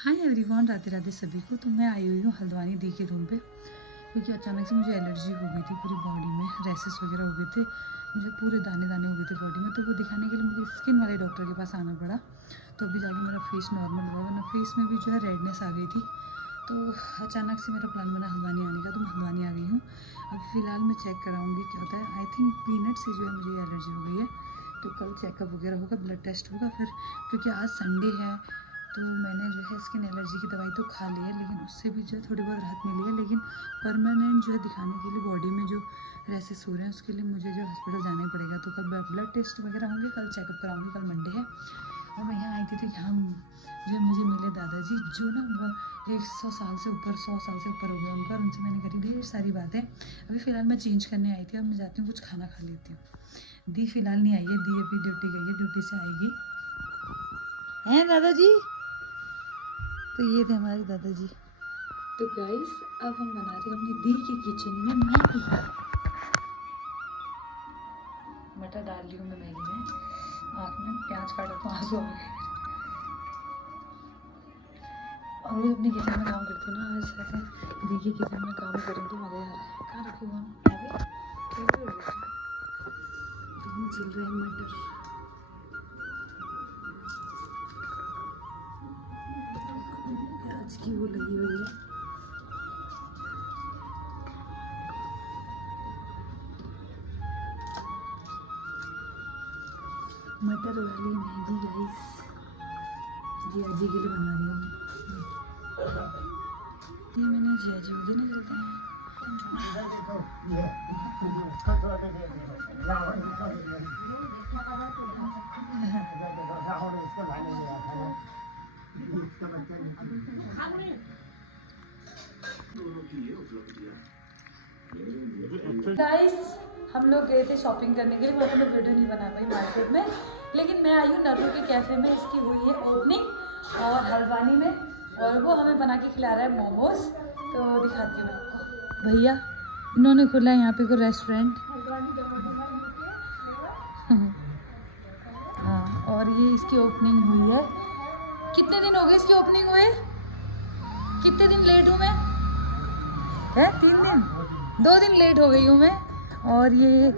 Hi everyone, Radhe Radhe सभी को। तो मैं आई हुई हूँ हल्द्वानी दी के रूम पे, क्योंकि अचानक से मुझे एलर्जी हो गई थी पूरी बॉडी में, रैसेस वगैरह हो गए थे, मुझे पूरे दाने दाने हो गए थे बॉडी में। तो वो दिखाने के लिए मुझे स्किन वाले डॉक्टर के पास आना पड़ा। तो अभी जाके मेरा फेस नॉर्मल हुआ, वरना फेस में भी जो है रेडनेस आ गई थी। तो अचानक से मेरा प्लान बना हल्द्वानी आने का, तो मैं हल्द्वानी आ गई हूँ। अभी फ़िलहाल मैं चेक कराऊँगी क्या होता है। आई थिंक पीनट से जो है मुझे एलर्जी हो गई है। तो कल चेकअप वगैरह होगा, ब्लड टेस्ट होगा फिर, क्योंकि आज संडे है। तो मैंने जो है स्किन एलर्जी की दवाई तो खा ली है, लेकिन उससे भी जो है थोड़ी बहुत राहत मिली है। लेकिन परमानेंट जो है दिखाने के लिए बॉडी में जो रैसेस हो रहे हैं, उसके लिए मुझे जो हॉस्पिटल जाना ही पड़ेगा। तो कल ब्लड टेस्ट वगैरह होंगे, कल चेकअप कराऊंगी, कल मंडे है। और मैं यहाँ आई थी तो यहाँ जो है मुझे मिले दादाजी, जो ना 100 साल से ऊपर, 100 साल से ऊपर हो गया उनका, और उनसे मैंने करी ढेर सारी बातें। अभी फ़िलहाल मैं चेंज करने आई थी, अब मैं जाती हूँ कुछ खाना खा लेती हूँ। दी फ़िलहाल नहीं आई है, दी अभी ड्यूटी गई है, ड्यूटी से आएगी। हैं दादाजी? तो ये थे हमारे दादाजी। तो गाइस, अब हम बना रहे हैं अपनी दी की किचन में मैगी। मटर डाल रही हूँ मैं मैगी में। आँख में प्याज काटा तो आंसू आ गए। और रोज अपनी किचन में काम करती हूँ ना, आज ऐसे दी की किचन में काम करूँ तो मज़ा आ रहा है। कहाँ रखी हुआ तो हम चल रहे हैं मटर। प्याज की वो लगी हुई है। मटर वाली मैगी गाइस, जिया जी के लिए बना रही हूँ। ये मैंने जिया जी मुझे नहीं चलते हैं। गाइस, हम लोग गए थे शॉपिंग करने के लिए, वहाँ पर मैं वीडियो नहीं बना पाई मार्केट में, लेकिन मैं आई हूँ नरू के कैफ़े में। इसकी हुई है ओपनिंग और हल्द्वानी में, और वो हमें बना के खिला रहा है मोमोज। तो दिखाती हूँ मैं आपको। भैया इन्होंने खोला है यहाँ पे कोई रेस्टोरेंट। हाँ, और ये इसकी ओपनिंग हुई है। कितने दिन हो गए इसकी ओपनिंग हुए? कितने दिन लेट हूँ मैं? है 3 दिन, 2 दिन लेट हो गई हूँ मैं। और ये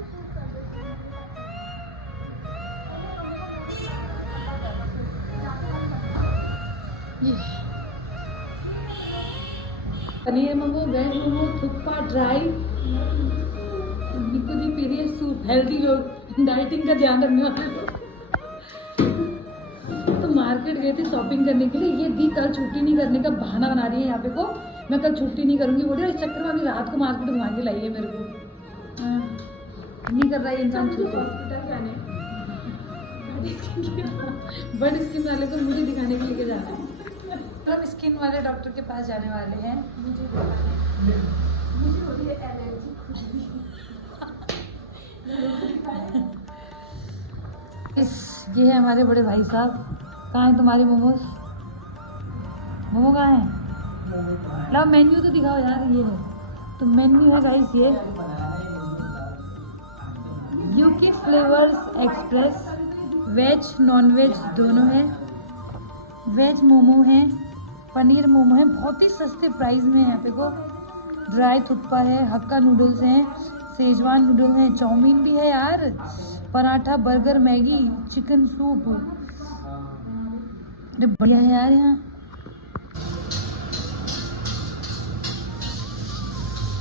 पनीर मोमो, वेज मोमो, थुप्पा, ड्राई, निकुदी पीरियड सूप, हेल्दी लोग, डाइटिंग का ध्यान रखने वाले लोग। तो मार्केट गए थे शॉपिंग करने के लिए। ये दी कल छुट्टी नहीं करने का बहाना बना रही है यहाँ पे को, मैं कल छुट्टी नहीं करूँगी बोली, और इस चक्कर में अभी रात को मार्केट घुमा के लाई है मेरे को। नहीं कर रहा है इंसान छुट्टी। बट स्किन वाले को मुझे दिखाने के लिए जाना है। तो हम स्किन वाले डॉक्टर के पास जाने वाले हैं। मुझे हो रही है एलर्जी। ये है हमारे बड़े भाई साहब। कहाँ है तुम्हारे मोमोज? मोमो कहाँ है? ला मेन्यू तो दिखाओ यार। ये है तो मेन्यू है गाइस, ये UK flavours express, veg non veg दोनों है। वेज मोमो है, पनीर मोमो है, बहुत ही सस्ते प्राइस में यहाँ पे को। ड्राई थुप्पा है, हक्का नूडल्स हैं, सेजवान नूडल्स हैं, चाउमीन भी है यार, paratha, burger, Maggi, chicken soup. अरे बढ़िया है यार यहाँ।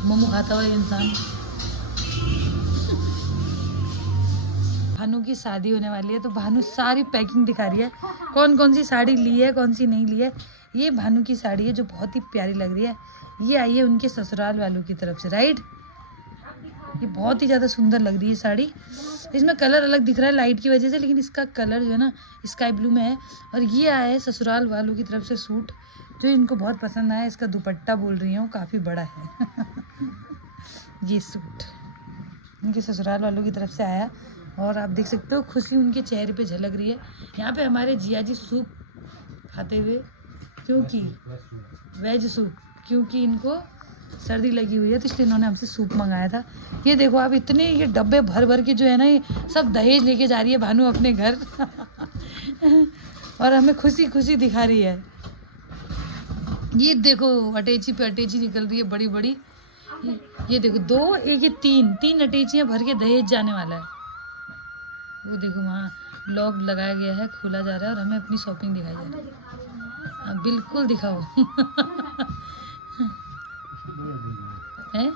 मोमो खाता हुआ इंसान। भानु की शादी होने वाली है, तो भानु सारी पैकिंग दिखा रही है, कौन कौन सी साड़ी ली है, कौन सी नहीं ली है। ये भानु की साड़ी है जो बहुत ही प्यारी लग रही है। ये आई है उनके ससुराल वालों की तरफ से, राइट। ये बहुत ही ज़्यादा सुंदर लग रही है साड़ी। इसमें कलर अलग दिख रहा है लाइट की वजह से, लेकिन इसका कलर जो है ना स्काई ब्लू में है। और ये आया है ससुराल वालों की तरफ से सूट, जो इनको बहुत पसंद आया। इसका दुपट्टा बोल रही हूँ काफ़ी बड़ा है। ये सूट इनके ससुराल वालों की तरफ से आया, और आप देख सकते हो खुशी उनके चेहरे पे झलक रही है। यहाँ पे हमारे जिया जी सूप खाते हुए, क्योंकि वेज सूप, क्योंकि इनको सर्दी लगी हुई है, तो इसलिए इन्होंने हमसे सूप मंगाया था। ये देखो आप, इतने ये डब्बे भर भर के जो है ना, ये सब दहेज लेके जा रही है भानु अपने घर। और हमें खुशी खुशी दिखा रही है। ये देखो अटैची पे अटैची निकल रही है बड़ी बड़ी। ये देखो 2 एक, ये 3 अटैचियाँ भर के दहेज जाने वाला है। वो देखो वहाँ लॉक लगाया गया है, खोला जा रहा है और हमें अपनी शॉपिंग दिखाई जा रही है। हाँ, बिल्कुल दिखाओ। हैं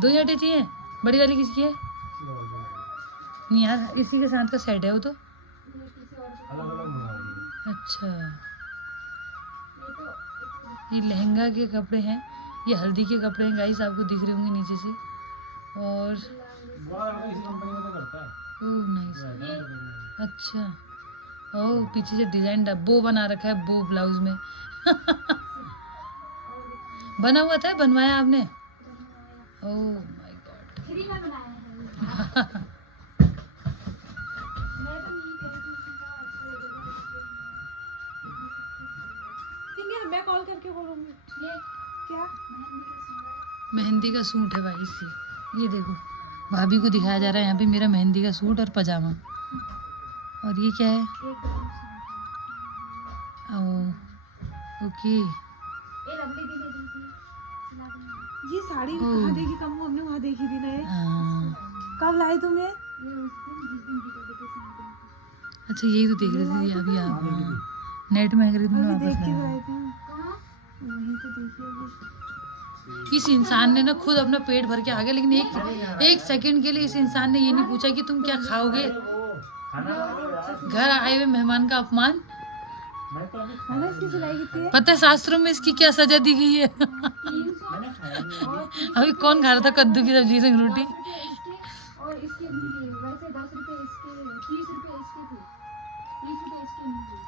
2 ही अटैची हैं। बड़ी वाली किसकी है? नहीं यार, इसी के साथ का सेट है वो तो। अच्छा, ये लहंगा के कपड़े हैं, ये हल्दी के कपड़े हैं गाइस, आपको दिख रहे होंगे नीचे से। और ओह नाइस, अच्छा। ओह पीछे से डिजाइन बो बना रखा है, बो ब्लाउज में। बना हुआ था, बनवाया आपने? Oh my God. फ्री में बनाया है। मैं कॉल करके बोलूंगी। ये क्या मेहंदी का सूट है भाई से। ये देखो भाभी को दिखाया जा रहा है यहाँ पे मेरा मेहंदी का सूट और पजामा। और ये क्या है? ओके, ये साड़ी कहाँ देखी? कब हमने वहाँ देखी थी ना? कब लाई तुमने? अच्छा यही तो देख रही थी अभी आप नेट में अगर तुमने वापस वहीं तो देखिए। इस इंसान ने ना खुद अपना पेट भर के आ गया, लेकिन एक सेकंड के लिए इस इंसान ने ये नहीं पूछा कि तुम क्या खाओगे। घर आए हुए मेहमान का अपमान। पता है शास्त्रों में इसकी क्या सजा दी गई है? अभी कौन खा रहा था कद्दू की सब्जी संग रोटी? और इसके वैसे 10 रुपए इसके, 30 रुपए इसके थे, 30 रुपए इसके नहीं थे।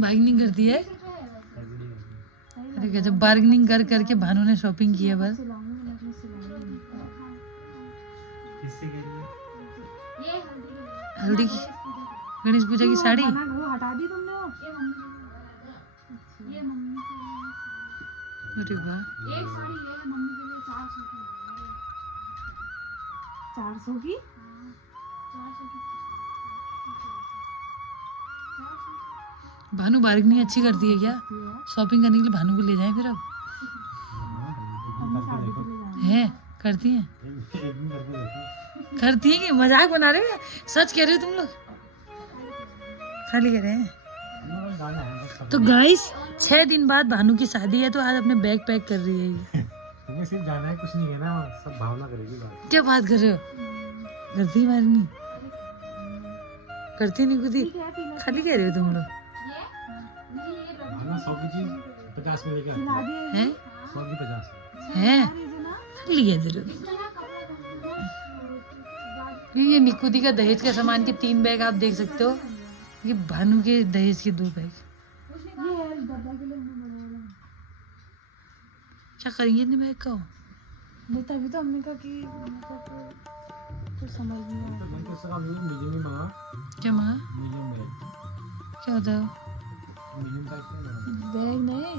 बार्गेनिंग करती है। अरे जब बार्गेनिंग कर करके भानु ने शॉपिंग की है बस। हल्दी की, गणेश पूजा की साड़ी। वो हटा दी तुमने? ये मम्मी के लिए। अरे वाह, एक साड़ी ये है मम्मी के लिए 400 की। 400 की? 400 की। भानु बार्गेनिंग अच्छी करती है क्या? शॉपिंग करने के लिए भानु को ले जाएं फिर अब। है करती हैं? करती है कि मजाक बना रहे हो? सच कह रहे हो तुम लोग? खाली कह रहे हैं। तो गाइस 6 दिन बाद भानु की शादी है, तो आज अपने बैग पैक कर रही है ये। तुम्हें सिर्फ जाना है, कुछ नहीं है ना, सब भावना करेगी बात। क्या बात कर रहे हो? करती बार्गेनिंग? करती नहीं कुछ, खाली कह रहे हो तुम लोग। 100 की चीज 50 में लेके आते हैं। 100 की 50 हैं लिए जरूर। ये निकुदी का दहेज का सामान के 3 बैग आप देख सकते हो। ये भानु के दहेज के 2 बैग। क्या करेंगे इतने बैग का? नहीं तभी तो अम्मी का कि कुछ समझ नहीं आ रहा। तो मीडियम ही मंगा। क्या मंगा? Medium bag. क्या होता है? बैग नहीं,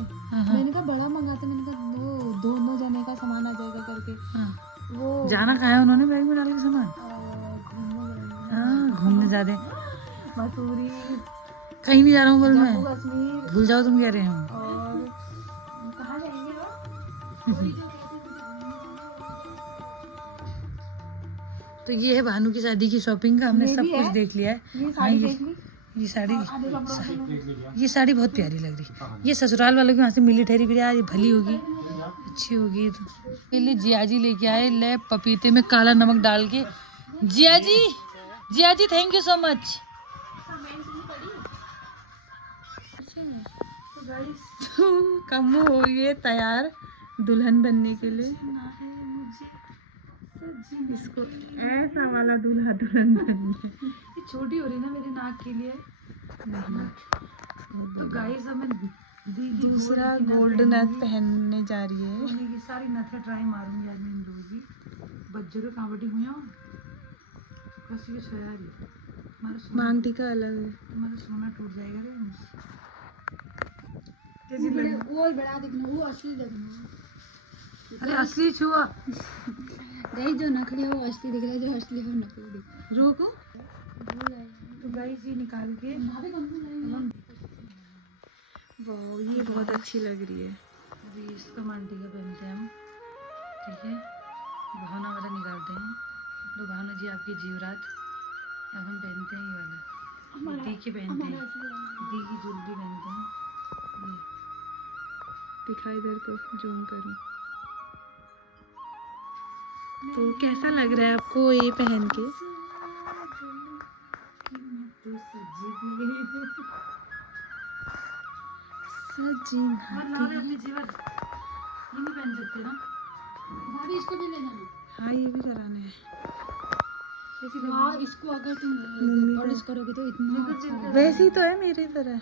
मैंने कहा बड़ा मंगाते, मैंने कहा वो दोनों जने का सामान आ जाएगा करके। वो जाना कहाँ है उन्होंने बैग में डाल के सामान? हाँ घूमने जा रहे। मसूरी कहीं नहीं जा रहा हूँ बोल मैं। कश्मीर भूल जाओ तुम कह रहे हो। और कहाँ जाएंगे वो? तो ये है भानु की शादी की शॉपिंग का, हमने सब कुछ देख लिया है। ये साड़ी देख ली? ये साड़ी बहुत प्यारी लग रही। ये ससुराल वालों की वहाँ से मिली ठहरी, यार ये भली होगी, अच्छी होगी। तो लिए जिया जी लेके आए ले पपीते में काला नमक डाल के। जिया जी थैंक यू सो मच। कम हो रही है तैयार दुल्हन बनने के लिए। इसको ऐसा वाला दूल्हा दुल्हन बनने। ये छोटी हो रही ना मेरे नाक के लिए। तो गाइस अब मैं दूसरा गोल्ड नथ पहनने जा रही है। ये सारी नथें ट्राई मारूंगी आज मैं इन रोज ही। बज्जो का बटी हुई हूँ कसी के सोया रही। मांग टीका अलग है। तुम्हारा सोना टूट जाएगा रे। वो बड़ा दिखना, वो असली दिखना। अरे असली छुआ गाइस जो नकली है वो असली दिख रहा है, जो असली है वो नकली दिख रहा है। रोको। तो गाइस ये निकाल के वाह ये बहुत अच्छी लग रही है। अभी इसका मांटी का पहनते हैं हम, ठीक है। भावना वाला निकालते हैं। तो भावना जी आपकी जीवरात। अब हम पहनते हैं ये वाला, दी के पहनते हैं, दी की ज्वेलरी पहनते हैं ये। दिखा इधर को जूम करूं तो कैसा लग रहा है आपको ये पहन के? अपनी जीवन ये नहीं पहन सकते ना। भाभी इसको भी ले जाना। हाँ ये भी कराना है। हाँ इसको अगर तुम मम्मी को- पॉलिश करोगे तो इतना अच्छा वैसी तो है मेरी तरह,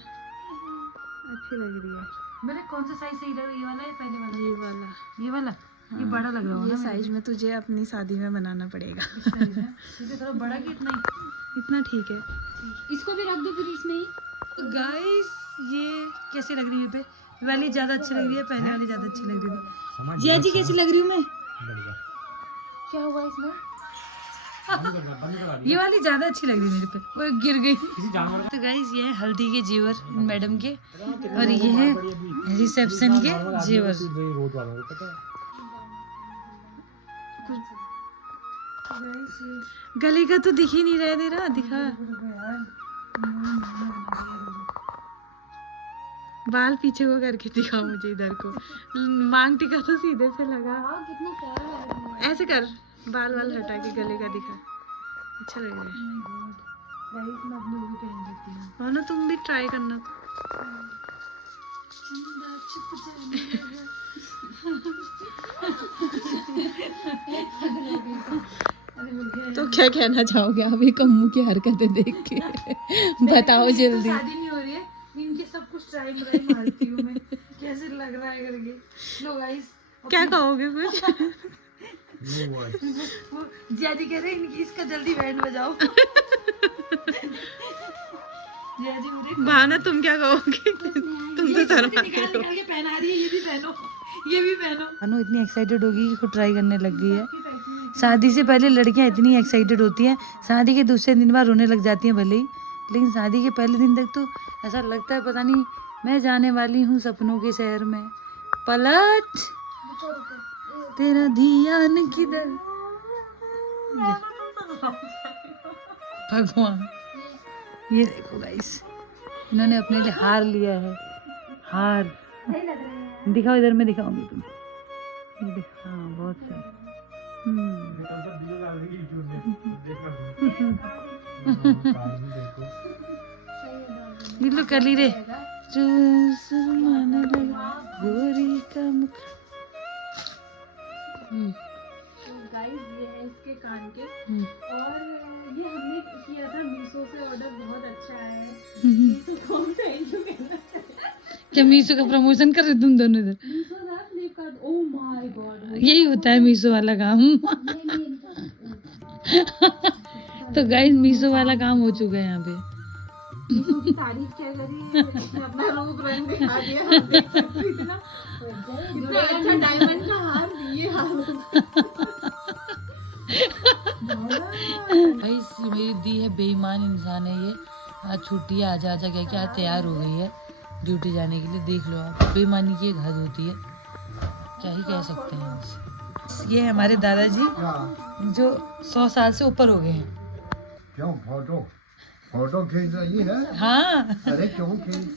अच्छी लग रही है। मेरे कौन सा साइज सही लग रहा है, ये वाला या पहले वाला? ये वाला, ये वाला ये बड़ा लग रहा ये है साइज में तुझे अपनी शादी में बनाना पड़ेगा। ठीक है, थोड़ा बड़ा कि इतना ही? इतना ठीक है। इसको भी रख दो फिर इसमें ही। तो गाइस ये कैसी लग रही है पे? ये वाली ज्यादा अच्छी लग रही है, पहले वाली ज्यादा अच्छी लग रही थी। जिया जी कैसी लग रही हूँ मैं? क्या हुआ इसमें? ये वाली ज्यादा अच्छी लग रही है मेरे पे, वो गिर गई। तो गाइस ये है हल्दी के जेवर मैडम के, और ये है रिसेप्शन के जेवर। गले का तो दिख ही नहीं रहा, दे रहा दिखा। बाल पीछे को करके दिखा मुझे इधर को। मांग टिका तो सीधे से लगा। हाँ कितना प्यारा लग रहा है। ऐसे कर, बाल वाल हटा के गले का दिखा, अच्छा लग रहा है। गाइस मैं अपनी वो भी पहन लेती हूँ। मानो तुम भी ट्राई करना। तो क्या कहना चाहोगे आप ये कम्मू की हरकतें देख के? बताओ जल्दी। शादी नहीं हो रही है, इनके सब कुछ ट्राई मारती हूँ मैं, कैसे लग रहा है करके। लो गाइस क्या कहोगे कुछ? वो जिया जी कह रहे हैं इनकी इसका जल्दी बैंड बजाओ। जिया जी मुझे भावना तुम क्या कहोगे? तुम तो शर्मा रही हो। निकाल के पहना रही है, ये भी पहनो, ये भी पहनो। अनु इतनी एक्साइटेड होगी कि खुद ट्राई करने लग गई है। शादी से पहले लड़कियां इतनी एक्साइटेड होती हैं, शादी के दूसरे दिन बाद रोने लग जाती हैं भले ही, लेकिन शादी के पहले दिन तक तो ऐसा लगता है पता नहीं मैं जाने वाली हूँ सपनों के शहर में। पलट तेरा ध्यान किधर, भगवान। ये देखो गाइस, इन्होंने अपने लिए हार लिया है, हार। दिखाओ इधर, मैं दिखाऊंगी तुम्हें। ये देख, हाँ बहुत सही। ये लो कर ली रे। गोरी का मुख। गाइस ये है इसके कान के, और ये हमने किया था मीशो से ऑर्डर, बहुत अच्छा है। मीशो को थैंक यू कहना चाहिए। क्या मीशो का प्रमोशन कर रहे तुम दोनों इधर? मीशो था फ्लिपकार्ट, ओह माय गॉड। यही होता है मीशो वाला काम। तो गाइस मीशो वाला काम हो चुका है यहाँ पे। मीशो की तारीफ क्या करी, इसने अपना रूप रंग दिखा दिया। आप देख सकते हो इतना अच्छा डायमंड का हार, ये हार। गाइस मेरी दी है बेईमान इंसान है ये। आज छुट्टी है, आजा आजा कह के आज तैयार हो गई है ड्यूटी जाने के लिए। देख लो आप, बेईमानी की एक हद होती है, क्या ही कह सकते हैं इसे। ये हमारे दादाजी जो 100 साल से ऊपर हो गए हैं। क्यों फोटो फोटो खींच रही है? हाँ अरे क्यों खींच?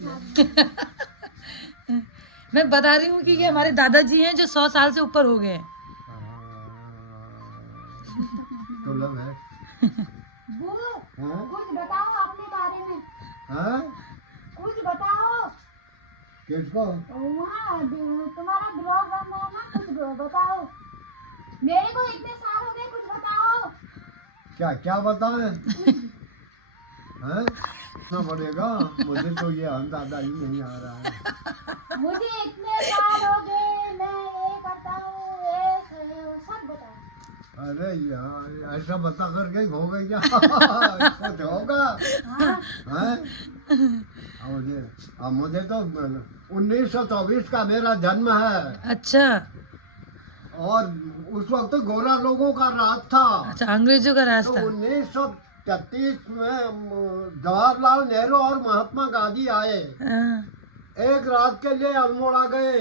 मैं बता रही हूँ कि ये हमारे दादाजी हैं जो 100 साल से ऊपर हो गए हैं। तो लग है। वो हाँ? कुछ बताओ अपने बारे में, हाँ? कुछ बताओ। किसको? वहाँ तुम्हारा ब्लॉग बन रहा है ना, कुछ बताओ। मेरे को इतने साल हो गए, कुछ बताओ। क्या क्या बताएं? हैं? इतना पड़ेगा मुझे तो ये अंदाजा ही नहीं आ रहा है। मुझे इतने साल हो गए, मैं ये करता हूँ, ये सब बताओ। अरे यार ऐसा बता करके हो गई क्या? कुछ होगा? हैं? मुझे तो 1924 का मेरा जन्म है। अच्छा और उस वक्त गोरा लोगों का राज था। अच्छा, अंग्रेजों का राज तो था। 1933 में जवाहरलाल नेहरू और महात्मा गांधी आए। हाँ, एक रात के लिए अल्मोड़ा गए।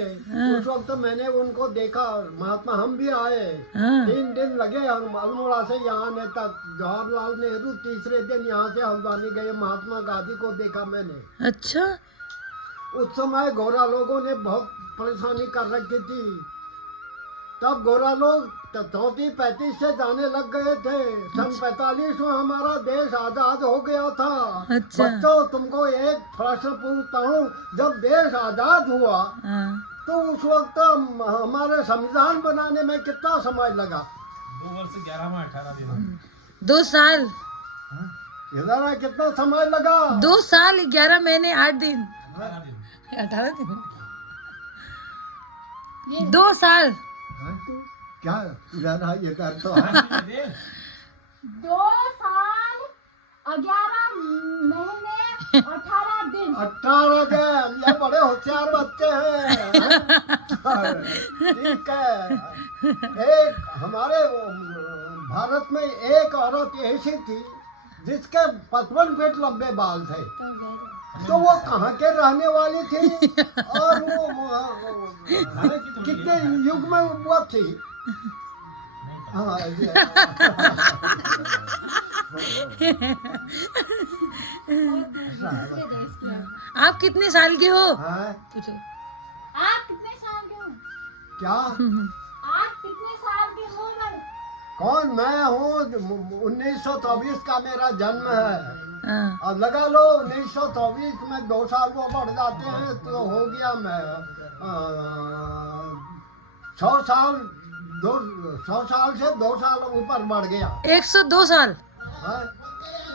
उस वक्त मैंने उनको देखा, महात्मा हम भी आए। हाँ 3 दिन लगे हम अल्मोड़ा से यहाँ आने तक। जवाहरलाल नेहरू तीसरे दिन यहाँ से हल्द्वानी गए। महात्मा गांधी को देखा मैंने। अच्छा उस समय गोरा लोगों ने बहुत परेशानी कर रखी थी। तब गोरा लोग 34-35 से जाने लग गए थे। सन 45 में हमारा देश आजाद हो गया था। अच्छा। बच्चों तुमको एक प्रश्न पूछता हूँ, जब देश आजाद हुआ हाँ तो उस वक्त हमारे संविधान बनाने में कितना समय लगा? 2 वर्ष 11 में 18 दिन 2 साल इधर कितना समय लगा? 2 साल 11 महीने 8 दिन 18 दिन 18 दिन 2 साल हाँ? क्या इधर ये कर तो 2 साल 11 महीने 18 दिन। 18 दिन। ये बड़े होशियार बच्चे हैं। ठीक है। एक हमारे भारत में एक औरत ऐसी थी जिसके 55 फीट लंबे बाल थे। तो वो कहाँ के रहने वाली थी और वो कितने युग में वो थी? हाँ, आप कितने साल के हो? हाँ, पूछो। आप कितने साल के हो? क्या आप कितने साल के हो मैं? कौन? मैं हूँ 1924 का मेरा जन्म है। हाँ अब लगा लो 1924 में 2 साल वो बढ़ जाते हैं तो हो गया मैं 100 साल 100 साल से 2 साल ऊपर बढ़ गया। 102 साल हाँ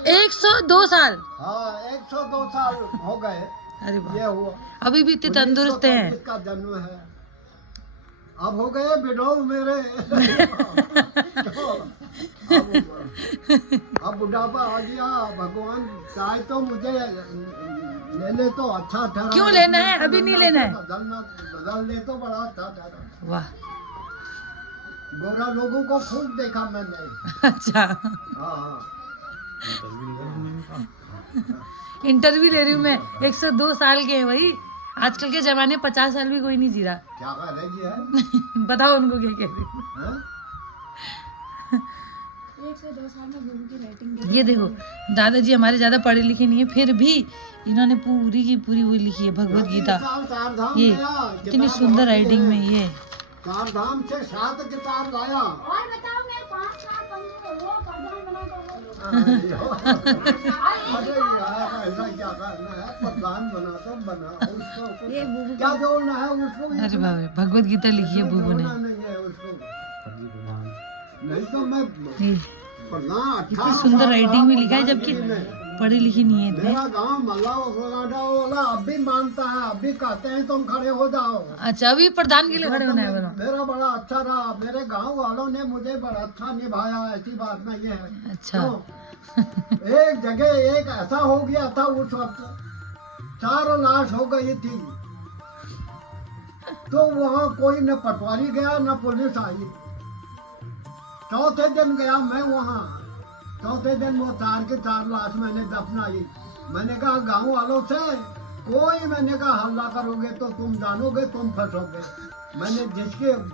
102 साल। हाँ 102 साल हो गए। अरे वाह ये हुआ अभी भी इतने तंदुरुस्त हैं। 1924 का जन्म है। अब हो गए बिडो मेरे। अब बुढ़ापा आ गया। भगवान चाहे तो मुझे ले ले तो अच्छा ठहरा। क्यों लेना है? अभी नहीं लेना है। बदल ले तो बड़ा अच्छा ठहरा। वाह गोरा लोगों को खूब देखा मैंने। अच्छा हाँ इंटरव्यू ले रही हूँ मैं। 102 साल के हैं वही। आजकल के जमाने 50 साल भी कोई नहीं जी रहा। क्या कह रही है? बताओ उनको क्या कह रही हूँ। हाँ? 102 साल में गुरु की राइटिंग। ये देखो दादाजी हमारे ज्यादा पढ़े लिखे नहीं है, फिर भी इन्होंने पूरी की पूरी वो लिखी है भगवत गीता। चारधाम ये गया, कितनी किताब सुंदर बहुत राइटिंग में है। ये। चारधाम से 7 किताब लाया। और बताओ मैं 5 साल पहले वो प्रधान बना अरे यार ऐसा क्या करना है? प्रधान बना तो बना, उसको क्या जोड़ना है उसको? अरे बाबा भगवत गीता लिखी है बूबू ने। जोड़ना नहीं है उसको। नहीं तो मैं ये प्रधान कितनी सुंदर राइटिंग में लिखा है, जबकि पढ़ी लिखी नहीं है इतने। मेरा गांव मल्ला वाला अब भी मानता है, अब भी कहते हैं तुम खड़े हो जाओ। अच्छा अभी प्रधान के लिए खड़े होना है बोलो। मेरा बड़ा अच्छा रहा। मेरे गांव वालों ने मुझे बड़ा अच्छा निभाया। ऐसी बात नहीं है। अच्छा तो एक जगह एक ऐसा हो गया था उस वक्त 4 लाश हो गई थी। तो वहाँ कोई न पटवारी गया न पुलिस आई। चौथे दिन गया मैं वहाँ। चौथे दिन वो 4 के 4 लाश मैंने दफनाई। मैंने कहा गांव वालों से कोई, मैंने कहा हल्ला करोगे तो तुम जानोगे तुम फंसोगे। मैंने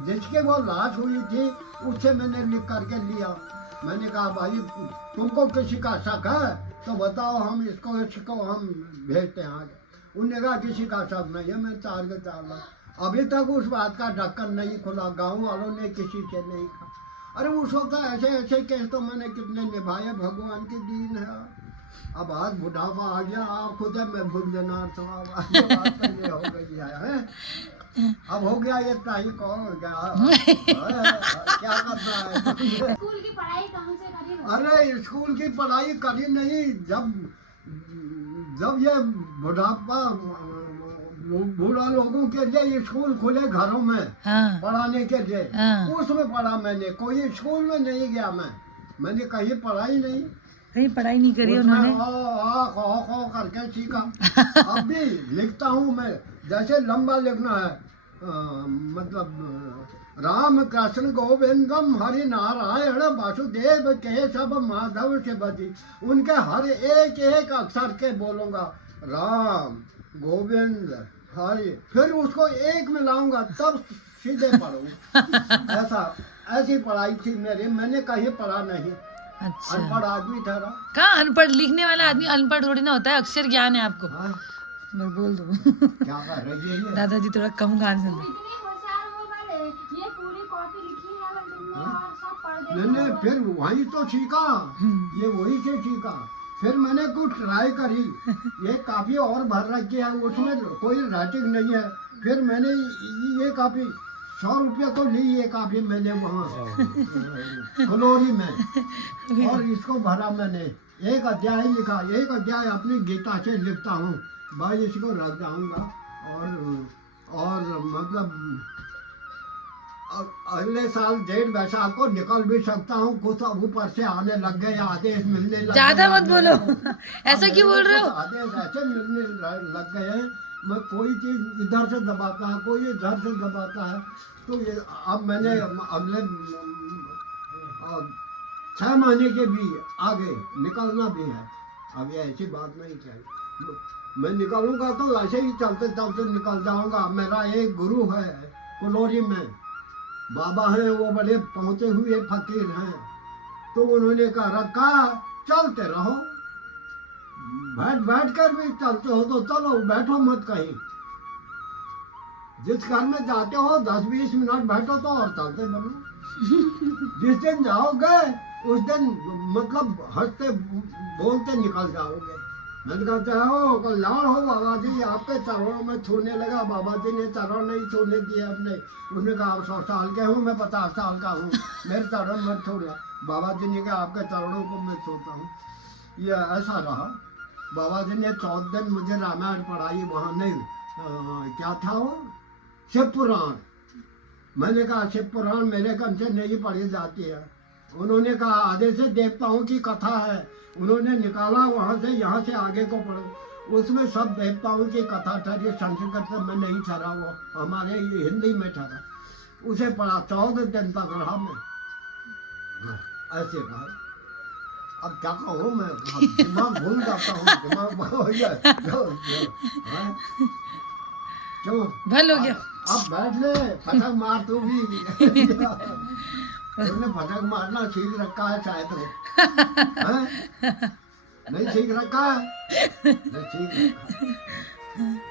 जिसके वो लाश हुई थी उससे मैंने लिख करके लिया। मैंने कहा भाई तुमको किसी का शक है तो बताओ, हम इसको हम भेजते हैं आगे। उन्होंने कहा किसी का शक नहीं है। मैं 4 के 4 लाश। अभी तक उस बात का ढक्कन नहीं खुला। गाँव वालों ने किसी से नहीं कहा। अरे उस वक्त ऐसे ऐसे केस तो मैंने कितने निभाए। भगवान की दीन है। अब आज बुढ़ापा आ गया। आप खुद है मैं भूल जाना तो ये हो गई है। अब हो गया ये ताई कौन क्या करना है? स्कूल की पढ़ाई कहाँ से करी? अरे स्कूल की पढ़ाई करी नहीं। जब ये बुढ़ापा बूढ़ा लोगों के लिए स्कूल खुले घरों में हाँ पढ़ाने के लिए, हाँ। उसमें पढ़ा मैंने। कोई स्कूल में नहीं गया मैंने कहीं पढ़ाई नहीं। कहीं पढ़ाई नहीं करी उन्होंने। खो करके सीखा। अब भी लिखता हूँ मैं। जैसे लंबा लिखना है मतलब राम कृष्ण गोविंदम हरि नारायण वासुदेव केशव माधव से बची। उनके हर एक अक्षर के बोलूँगा। राम गोविंद हाँ ये फिर उसको एक में लाऊंगा तब सीधे पढ़ूंगा। ऐसी पढ़ाई थी मेरी, मैंने कहीं पढ़ा नहीं, अच्छा, अनपढ़ आदमी ठहरा। कहाँ अनपढ़, लिखने वाला आदमी अनपढ़ थोड़ी ना होता है, अक्षर ज्ञान है आपको। हाँ, मैं बोल दूँ क्या कर रही है ये? दादाजी थोड़ा कम गान सुन रहे। इतने होशियार हो वाले, ये पूरी कॉपी लिखी है तुमने और सब पढ़ गए। मैंने फिर वही तो सीखा, ये वही से सीखा। फिर मैंने कुछ ट्राई करी, ये काफी और भर रखी है, उसमें कोई राइटिंग नहीं है। फिर मैंने ये काफी 100 रुपये को ली, ये काफी मैंने वहाँ फलोरी में, और इसको भरा मैंने। एक अध्याय लिखा, एक अध्याय अपनी गीता से लिखता हूँ भाई, इसको रख जाऊंगा। और मतलब अगले साल 1.5 वैशाख को निकल भी सकता हूँ। कुछ अब ऊपर से आने लग गए, आदेश मिलने लग गए। ज्यादा मत बोलो, ऐसा क्यों बोल रहे हो? आदेश ऐसे मिलने लग गए हैं, मैं कोई चीज इधर से दबाता है, कोई इधर से दबाता है। तो ये अब मैंने अगले 6 महीने के भी आगे निकलना भी है। अब ये ऐसी बात नहीं चाहिए, मैं निकलूंगा तो ऐसे ही चलते चलते निकल जाऊंगा। मेरा एक गुरु है कुलोरी में, बाबा हैं, वो बड़े पहुंचे हुए फकीर हैं। तो उन्होंने कहा रखा चलते रहो, बैठ कर भी चलते हो तो चलो, बैठो मत कहीं। जिस घर में जाते हो 10-20 मिनट बैठो तो और चलते बनो। जिस दिन जाओगे उस दिन मतलब हंसते बोलते निकल जाओगे। मैंने कहा चाहो कल्याण हो बाबा जी, आपके चरणों में छूने लगा। बाबा जी ने चरण नहीं छूने दिए अपने। उन्होंने कहा आप 100 साल के हूँ, मैं 50 साल का हूँ, मेरे चरण मत छूना। बाबा जी ने कहा आपके चरणों को मैं छूता हूँ। ये ऐसा रहा। बाबा जी ने 14 दिन मुझे रामायण पढ़ाई, वहाँ नहीं क्या था वो, शिव पुराण। मैंने कहा शिव पुराण मेरे कम से नहीं पढ़ी जाती है। उन्होंने कहा आधे से देवताओं की कथा है। उन्होंने निकाला वहाँ से, यहाँ से आगे को पढ़ो, उसमें सब देवताओं की कथा ठहरी। संस्कृत से मैं नहीं ठहरा, वो हमारे ये हिंदी में ठहरा। उसे पढ़ा, 14 दिन तक रहा मैं। ऐसे रहा। अब क्या कहूँ मैं, दिमाग भूल जाता हूँ, दिमाग हो जाए। क्यों भल हो गया। अब बैठ ले, फटक मार तू भी। तुमने फटक मारना सीख रखा है शायद हो, नहीं सीख रखा है, नहीं सीख रखा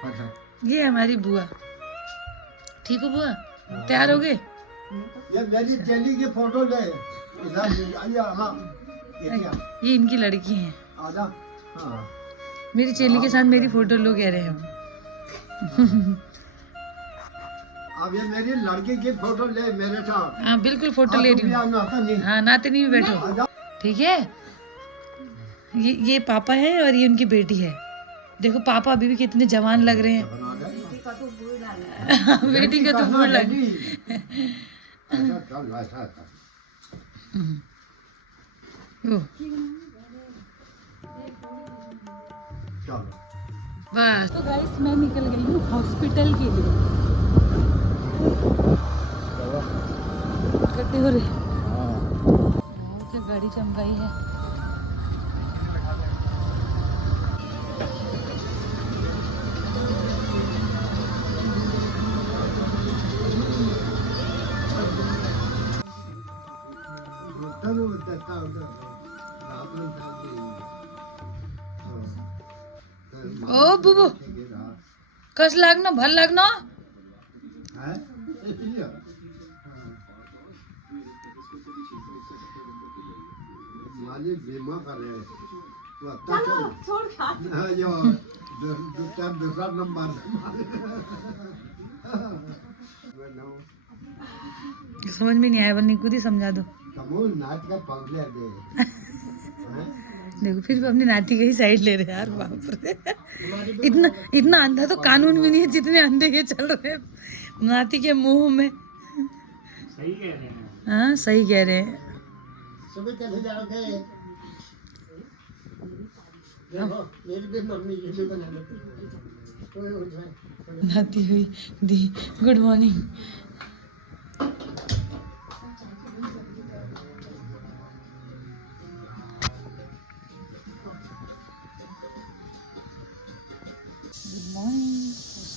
फटक। ये हमारी बुआ, ठीक हो बुआ? तैयार हो गए? ये मेरी चेली की फोटो ले, इधर आइए। हाँ ये इनकी लड़की है। आजा। हाँ मेरी चेली के साथ मेरी फोटो लो कह रहे हैं हम। अब ये मेरी लड़की की फोटो ले मेरे साथ। हाँ बिल्कुल फोटो ले रही हूँ। हाँ नातनी में बैठो, ठीक है? ये पापा है और ये उनकी बेटी है। देखो पापा अभी भी कितने जवान लग रहे हैं। बेटी का तो बूढ़ लग। बस तो गाइस मैं निकल गई हूँ हॉस्पिटल के लिए। इकट्ठे हो रहे, क्या गाड़ी चमकाई है। ओ बुबू कस लागना भल लागना। मालिक बीमा कर रहे हैं, दूसरा नंबर। समझ में नहीं आया, वरना खुद ही समझा दो। नाच का पगले दे। देखो फिर भी अपनी नाती का ही साइड ले रहे हैं यार, बाप रे। इतना अंधा तो कानून भी नहीं है जितने अंधे ये चल रहे हैं नाती के मुंह में। सही कह रहे हैं। हाँ सही कह रहे हैं। सुबह चले जाओगे, देखो मेरी भी मम्मी ये भी बना लेती। नाती हुई दी गुड मॉर्निंग।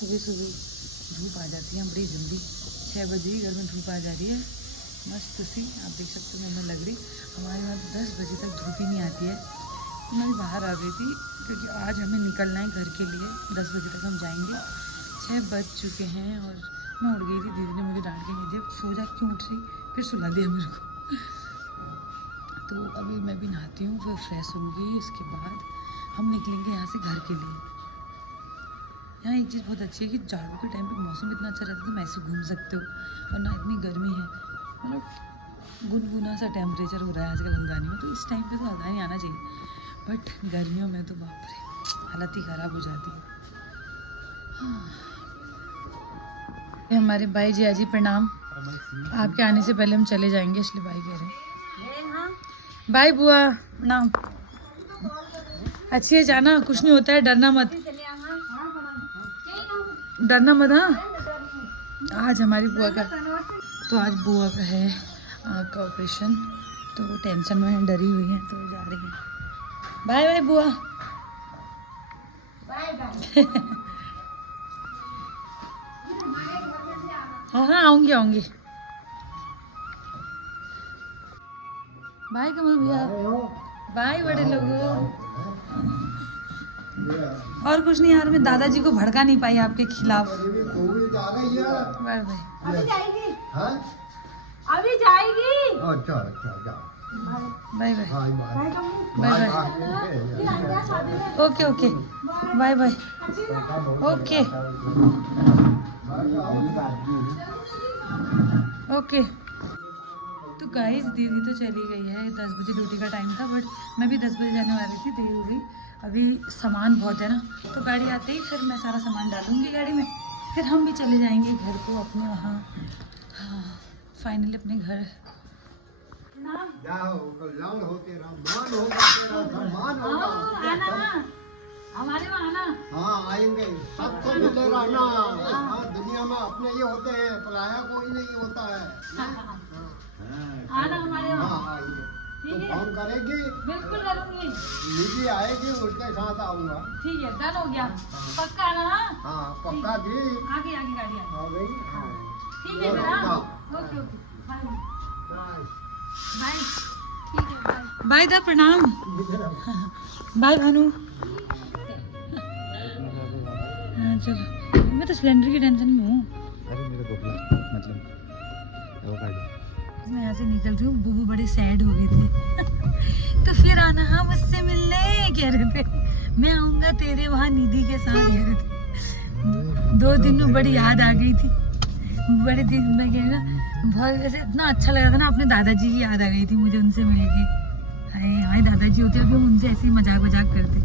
सुबह सुबह धूप आ जाती है बड़ी जल्दी, 6 बजे ही घर में धूप आ जा रही है मस्त सी। आप देख सकते हो मुँह में लग रही। हमारे यहाँ 10 बजे तक धूप ही नहीं आती है। मैं भी बाहर आ गई थी क्योंकि आज हमें निकलना है घर के लिए, 10 बजे तक हम जाएंगे। 6 बज चुके हैं और मैं उठ गई थी। दीदी ने मुझे डांट के नहीं दिया, सो जा क्यों उठ रही, फिर सुला दिया मेरे को। तो अभी मैं भी नहाती हूँ, फिर फ्रेश होंगी, इसके बाद हम निकलेंगे यहाँ से घर के लिए। यहाँ एक चीज़ बहुत अच्छी है कि जाड़ों के टाइम पे मौसम इतना अच्छा रहता है, तुम ऐसे घूम सकते हो और ना इतनी गर्मी है, मतलब गुनगुना सा टेम्परेचर हो रहा है आजकल हंगानी में, तो इस टाइम पे तो हंगानी आना चाहिए। बट गर्मियों में तो बाप रे हालत ही ख़राब हो जाती है। ये हमारे भाई जी आजी प्रणाम। आपके आने से पहले हम चले जाएंगे इसलिए भाई कह रहे हैं। बाय बुआ प्रणाम। अच्छी है जाना, कुछ नहीं होता है, डरना मत, डरना मत। हाँ आज हमारी बुआ का, तो आज बुआ का है आँख का ऑपरेशन, तो वो टेंशन में है, डरी हुई है, तो जा रही है। बाय बाय बुआ। हाँ हाँ आऊँगी आऊँगी। बाय कमल भैया, बाय बड़े लोगों। और कुछ नहीं यार, मैं दादाजी को भड़का नहीं पाई आपके खिलाफ। Bye bye. अभी जाएगी, हाँ? अभी जाएगी। अच्छा अच्छा जाओ। Bye bye bye bye bye फिर आएगा शादी में। Bye. Okay okay bye bye. Okay okay. तो गाइस दीदी तो चली गई है, 10 बजे ड्यूटी का टाइम था, बट मैं भी 10 बजे जाने वाली थी, देर हो गई। अभी सामान बहुत है ना, तो गाड़ी आते ही फिर मैं सारा सामान डालूंगी गाड़ी में, फिर हम भी चले जाएंगे घर को अपने वहाँ। हाँ फाइनली अपने घर। जाओ, कल्याण हो तेरा, मान होगा तेरा, सम्मान होगा। आना हमारे वहाँ आना। हाँ आएंगे, सबसे मिले रहना। हाँ दुनिया में अपने ये होते हैं, पराया कोई नहीं होता है। आना हमारे वहाँ। हाँ आएंगे, ठीक तो है। फोन करेगी, बिल्कुल करूँगी। निधि आएगी, उसके साथ आऊंगा। ठीक है डन हो गया, पक्का आना। हाँ हाँ पक्का जी। आगे आगे गाड़ी आ आ गई। हाँ ठीक है फिर। हाँ ओके ओके बाय बाय। ठीक है बाय बाय दा प्रणाम। बाय भानु। हाँ चलो, मैं तो सिलेंडर की टेंशन में हूँ। अरे मेरे को मतलब मैं यहाँ से निकल रही हूँ, बुबू बड़े सैड हो गए थे। तो फिर आना हाँ मुझसे मिलने कह रहे थे, मैं आऊँगा तेरे वहाँ निधि के साथ कह रहे थे। 2 दिन में बड़ी याद आ गई थी, बड़े दिन में कह रही ना, बहुत वैसे इतना अच्छा लगा था ना, अपने दादाजी की याद आ गई थी मुझे उनसे मिल के। हाय हमारे दादाजी होते अभी हम उनसे ऐसे ही मजाक वजाक करते।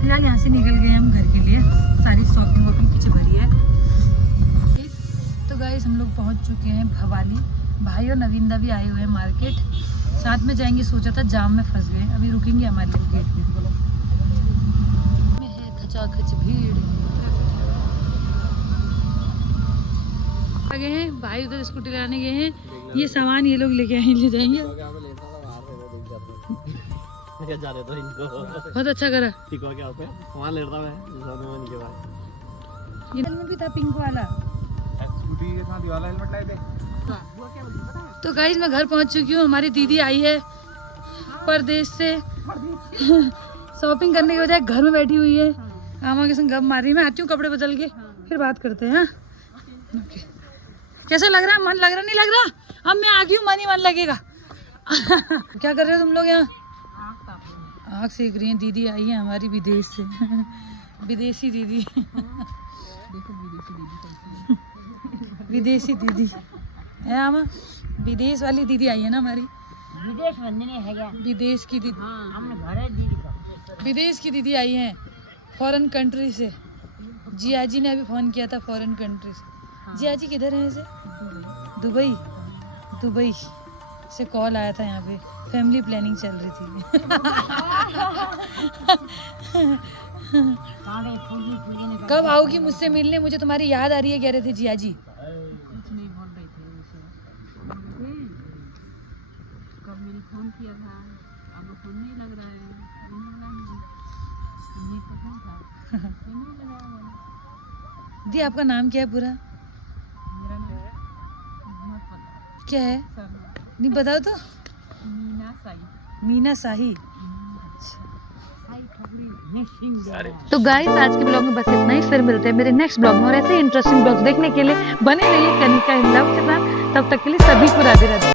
फिलहाल यहाँ से निकल गए हम घर के लिए, सारी शॉपिंग वॉपिंग पीछे भरी है। तो गाइस हम लोग पहुँच चुके हैं भवाली। भाई और नवीनदा भी आए हुए हैं मार्केट, साथ में जाएंगे, सोचा था जाम में फंस गए, अभी रुकेंगे हमारे लिए गेट में है खचाखच भीड़। गए हैं भाई, उधर स्कूटी लाने गए हैं, ये सामान ये लोग लेके आए, ले जाएंगे। बहुत अच्छा करा। ये में भी था पिंक वाला। स्कूटी के साथ वाला हेलमेट लाए थे। तो गाइस मैं घर पहुंच चुकी हूँ, हमारी दीदी आई है परदेश से शॉपिंग करने के बजाय घर में बैठी हुई है, आमा के संग गप मार रही। मैं आती हूँ कपड़े बदल के, फिर बात करते हैं। ओके कैसा लग रहा है, मन लग रहा नहीं लग रहा? अब मैं आ गई हूँ, मन ही मन लगेगा। क्या कर रहे हो तुम लोग यहाँ? आग सेक रही हैं। दीदी आई है हमारी विदेश से। विदेशी दीदी। विदेशी दीदी है आमा, विदेश वाली दीदी आई है ना हमारी। विदेश बंदने है क्या? विदेश की दीदी। हमने भरे दीदी का। विदेश की दीदी आई हैं फॉरेन कंट्री से। जिया जी ने अभी फ़ोन किया था फॉरेन कंट्री से। जिया जी किधर हैं वैसे? दुबई। दुबई से कॉल आया था, यहाँ पे फैमिली प्लानिंग चल रही थी। कब आओगी मुझसे मिलने, मुझे तुम्हारी याद आ रही है कह रहे थे जिया जी। कुछ नहीं बोल रहे थे मुझसे। कब मैंने फोन किया था, अब फोन नहीं लग रहा है। नहीं पता था, नहीं लगाया। दी आपका नाम क्या है पूरा? मेरा नाम क्या है? है नहीं बताओ तो। मीना साई। मीना शाही। तो गाइस आज के ब्लॉग में बस इतना ही। फिर मिलते हैं मेरे नेक्स्ट ब्लॉग में और ऐसे इंटरेस्टिंग ब्लॉग्स देखने के लिए बने रहिए कनिका इन लव के साथ। तब तक के लिए सभी को राधे राधे।